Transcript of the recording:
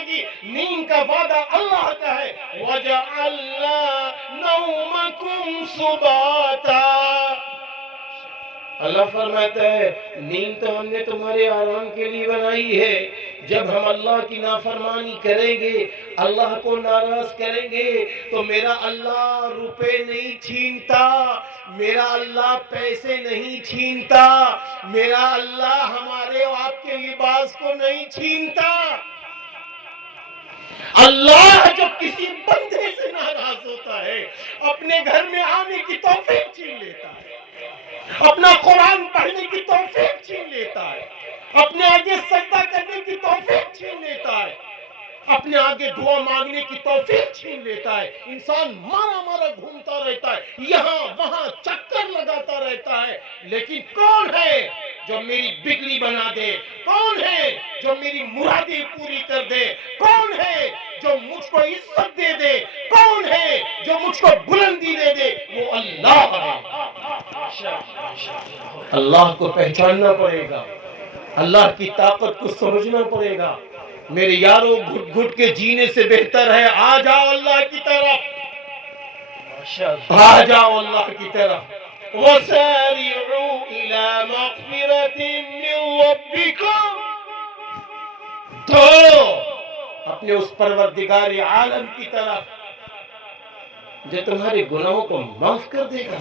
جائے گی. نیند کا وعدہ اللہ کا ہے. وَجَعَلْنَا نَوْمَكُمْ سُبَاتًا. اللہ فرماتا ہے نیند تو ہم نے تمہارے آرام کے لیے بنائی ہے. جب ہم اللہ کی نافرمانی کریں گے, اللہ کو ناراض کریں گے, تو میرا اللہ روپے نہیں چھینتا, میرا اللہ پیسے نہیں چھینتا, میرا اللہ ہمارے اور آپ کے لباس کو نہیں چھینتا. اللہ جب کسی بندے سے ناراض ہوتا ہے اپنے گھر میں آنے کی توفیق چھین لیتا ہے, اپنا قرآن پڑھنے کی توفیق چھین لیتا ہے, اپنے آگے سجدہ کرنے کی توفیق چھین لیتا ہے, اپنے آگے دعا مانگنے کی توفیق چھین لیتا ہے. انسان مارا مارا گھومتا رہتا ہے, یہاں وہاں چکر لگاتا رہتا ہے. لیکن کون ہے جو میری بگڑی بنا دے؟ کون ہے جو میری مرادیں پوری کر دے؟ کون ہے جو مجھ کو عزت دے دے؟ کون ہے جو مجھ کو بلندی دے دے؟ وہ اللہ ہے. اللہ کو پہچاننا پڑے گا, اللہ کی طاقت کو سمجھنا پڑے گا. میرے یاروں, گھٹ گھٹ کے جینے سے بہتر ہے آ جاؤ اللہ کی طرف, آ جاؤ اللہ کی طرف. وَسَارِعُوا إِلَى مَغْفِرَةٍ مِّن رَّبِّكُمْ. دوڑو اپنے اس پروردگار عالم کی طرف جو تمہارے گناہوں کو معاف کر دے گا,